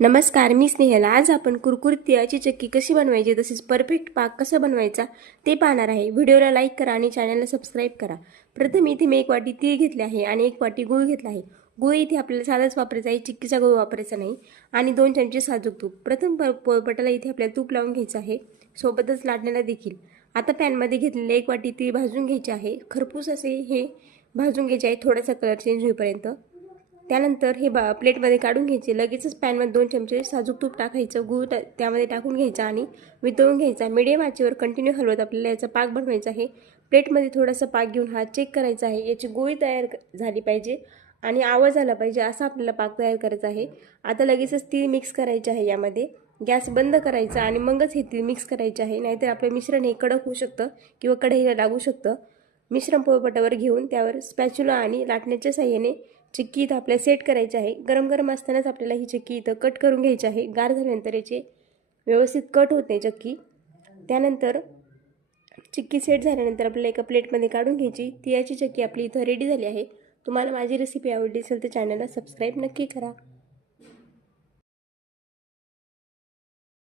नमस्कार, मी स्नेहल. आज आपण कुरकुरीत तिळाची चक्की कशी बनवायची तसेच परफेक्ट पाक कसा बनवायचा ते पाहणार आहे. व्हिडिओला लाईक करा आणि चॅनलला सबस्क्राईब करा. प्रथम इथे मी 1 वाटी तीळ घेतले आहे आणि 1 वाटी गूळ घेतला आहे. गूळ इथे आपल्याला साधाच वापरायचा आहे, चिक्कीचा गूळ वापरायचा नाही. आणि 2 चमचे साजूक तूप. प्रथम पोळपाटाला इथे आपल्याला तूप लावून घ्यायचं आहे, सोबतच लाटण्याला देखील. आता पॅनमध्ये घेतलेले 1 वाटी तीळ भाजून घ्यायचे आहे. खरपूस असे हे भाजून घ्यायचे आहे, थोडासा कलर चेंज होईपर्यंत. त्यानंतर हे प्लेटमध्ये काढून घ्यायचे. लगेचच पॅनमध्ये 2 चमचे साजूक तूप टाकायचं, गूळ त्यामध्ये टाकून घ्यायचा आणि वितळून घ्यायचा. मीडियम आचेवर कंटिन्यू हलवत आपल्याला याचा पाक बनवायचा आहे. प्लेटमध्ये थोडासा पाक घेऊन हा चेक करायचा आहे. याची गोळी तयार झाली पाहिजे आणि आवाज आला पाहिजे असा आपल्याला पाक तयार करायचा आहे. आता लगेचच तीळ मिक्स करायचे आहे. यामध्ये गॅस बंद करायचा आणि मगच हे तीळ मिक्स करायचे आहे, नाहीतर आपलं मिश्रण हे कडक होऊ शकतं किंवा कढईला लागू शकतं. मिश्रण पोळपाटावर घेऊन त्यावर स्पॅच्युला आणि लाटण्याच्या साहाय्याने चिक्की इथं आपल्याला सेट करायची आहे. गरम गरम असतानाच आपल्याला ही चिक्की इथं कट करून घ्यायची आहे. गार झाल्यानंतर याचे व्यवस्थित कट होते चिक्की. त्यानंतर चिक्की सेट झाल्यानंतर आपल्याला एका प्लेटमध्ये काढून घ्यायची. तिळाची चिक्की आपली इथं रेडी झाली आहे. तुम्हाला माझी रेसिपी आवडली असेल तर चॅनलला सबस्क्राईब नक्की करा.